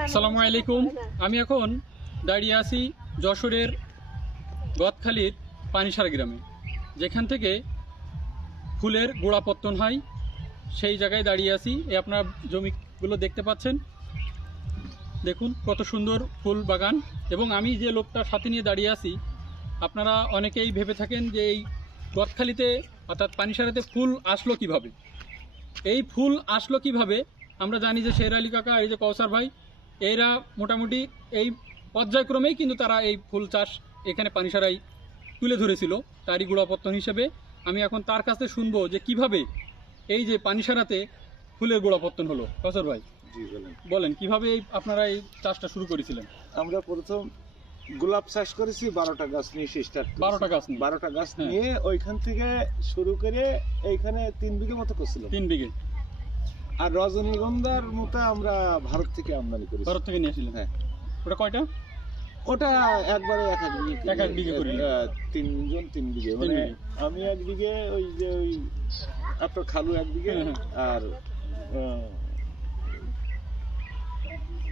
আসসালামু আলাইকুম। আমি এখন দাঁড়িয়ে আছি যশোরের গদখালির পানিসারা গ্রামে, যেখান থেকে ফুলের গোড়াপত্তন হয় সেই জায়গায় দাঁড়িয়ে আছি। এই আপনার জমিগুলো দেখতে পাচ্ছেন, দেখুন কত সুন্দর ফুল বাগান। এবং আমি যে লোকটার সাথে নিয়ে দাঁড়িয়ে আছি, আপনারা অনেকেই ভেবে থাকেন যে এই গদখালিতে অর্থাৎ পানিসারাতে ফুল আসলো কিভাবে। এই ফুল আসলো কিভাবে আমরা জানি যে শের আলী কাকা, এই যে কৌসার ভাই, এরা মোটামুটি এই পর্যায়ক্রমেই কিন্তু তারা এই ফুল চাষ এখানে পানিসারায় তুলে ধরেছিল, তারই গোড়াপত্তন হিসেবে। আমি এখন তার কাছে শুনবো যে কিভাবে এই যে পানিসারাতে ফুলের গোড়াপত্তন হলো। কৌসার ভাই বলেন কিভাবে এই আপনারা এই চাষটা শুরু করেছিলেন। আমরা প্রথম গোলাপ চাষ করেছি 12টা গাছ নিয়ে স্টার্ট। 12টা গাছ নিয়ে ওইখান থেকে শুরু করে এইখানে 3 বিঘে মতো করছিলাম। 3 বিঘে। আর রজনীগন্ধার মতো আমরা ভারত থেকে আমদানি করেছি। ভারত থেকে নিয়েছিলেন? হ্যাঁ। ওটা কয়টা? ওটা একবারে এক এক বিঘে করে 3 বিঘে। মানে আমি 1 বিঘে, ওই যে ওই আপনার খালু 1 বিঘে, আর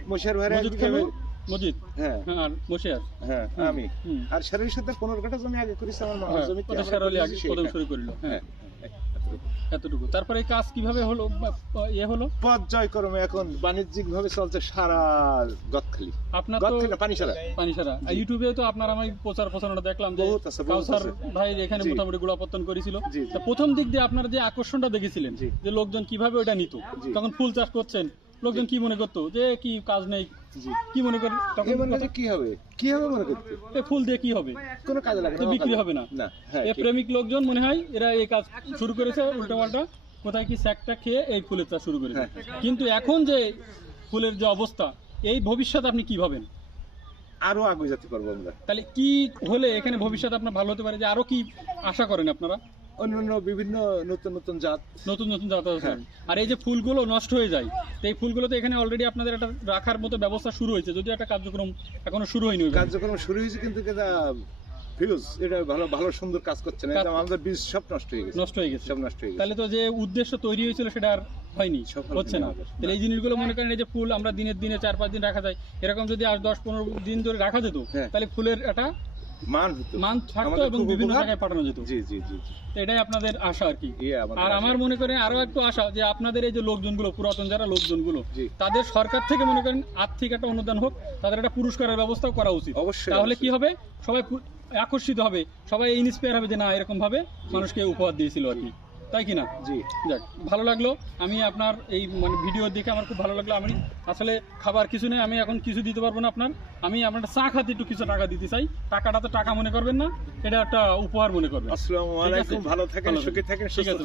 মশার ভাইরা 1 বিঘে, মজিদ হ্যাঁ আর মশার হ্যাঁ আমি। আর শেরের সাথে 15 কাঠা জমি আগে করেছি আমার মামার জমিতে। ওটা শের আলী আগে প্রথম শুরু করিল। হ্যাঁ এতটুকু। তারপরে এই কাজ কিভাবে হলো, হলো পর্যায়ক্রমে এখন বাণিজ্যিক ভাবে চলছে সারা গদখালি। আপনার তো পানিসারা ইউটিউবে তো আপনার আমি প্রচারণা দেখলাম যে কাউসার ভাই এখানে মোটামুটি গোড়াপত্তন করেছিল। প্রথম দিক দিয়ে আপনারা যে আকর্ষণটা দেখেছিলেন যে লোকজন কিভাবে ওটা নিত, তখন ফুল চাষ করছেন, লোকজন কি মনে করতো যে কি কাজ নেই, কি মনে করে তখন কি হবে মনে করতো এই ফুল দিয়ে কি হবে, কোনো কাজে লাগে না, বিক্রি হবে না। এই প্রেমিক লোকজন মনে হয় এরা এই কাজ শুরু করেছে, উল্টাপাল্টা কোথায় কি স্যাকটা খেয়ে এই ফুলের চাষ শুরু করেছে। কিন্তু এখন যে ফুলের যে অবস্থা, এই ভবিষ্যৎ আপনি কি ভাবেন? আরো আগে যেতে পারবো আমরা। তাহলে কি হলে এখানে ভবিষ্যৎ আপনার ভালো হতে পারে, যে আরো কি আশা করেন আপনারা? অন্যান্য বিভিন্ন নতুন জাত আছে। আর এই যে ফুলগুলো নষ্ট হয়ে যায়, এই ফুলগুলো তো এখানে অলরেডি আপনাদের একটা রাখার মতো ব্যবস্থা শুরু হয়েছে, যদি একটা কার্যক্রম এখনো শুরু হয়নি। কার্যক্রম শুরু হয়েছে কিন্তু এটা ভালো সুন্দর কাজ করছে না, আমাদের বীজ সব নষ্ট হয়ে গেছে। তাহলে তো যে উদ্দেশ্য তৈরি হয়েছিল সেটা আর হয়নি, হচ্ছে না। তাহলে এই জিনিসগুলো মনে করেন, এই যে ফুল আমরা দিনের 4-5 দিন রাখা যায়, এরকম যদি আর 10-15 দিন ধরে রাখা যেত, তাহলে ফুলের একটা মান থাকতো এবং বিভিন্ন জায়গায় পাঠানো যেত। এটাই আপনাদের আশা আর কি। আর আমার মনে করেন আরো একটু আশা যে আপনাদের এই যে লোকজনগুলো, পুরাতন যারা লোকজনগুলো, তাদের সরকার থেকে মনে করেন আর্থিক একটা অনুদান হোক, তাদের একটা পুরস্কারের ব্যবস্থাও করা উচিত। তাহলে কি হবে, সবাই আকর্ষিত হবে, সবাই ইন্সপায়ার হবে যে না, এরকম ভাবে মানুষকে উপহার দিয়েছিল আর কি, তাই কিনা? যাক, ভালো লাগলো। আমি আপনার এই মানে ভিডিও দেখে আমার খুব ভালো লাগলো। আমি আসলে খাবার কিছু নেই, আমি এখন কিছু দিতে পারবো না আপনার। আমি আপনার চা খাতে একটু কিছু টাকা দিতে চাই। টাকাটা তো টাকা মনে করবেন না, এটা একটা উপহার মনে করবেন। আসসালামু আলাইকুম, ভালো থাকেন, সুখে থাকেন। ঠিক আছে।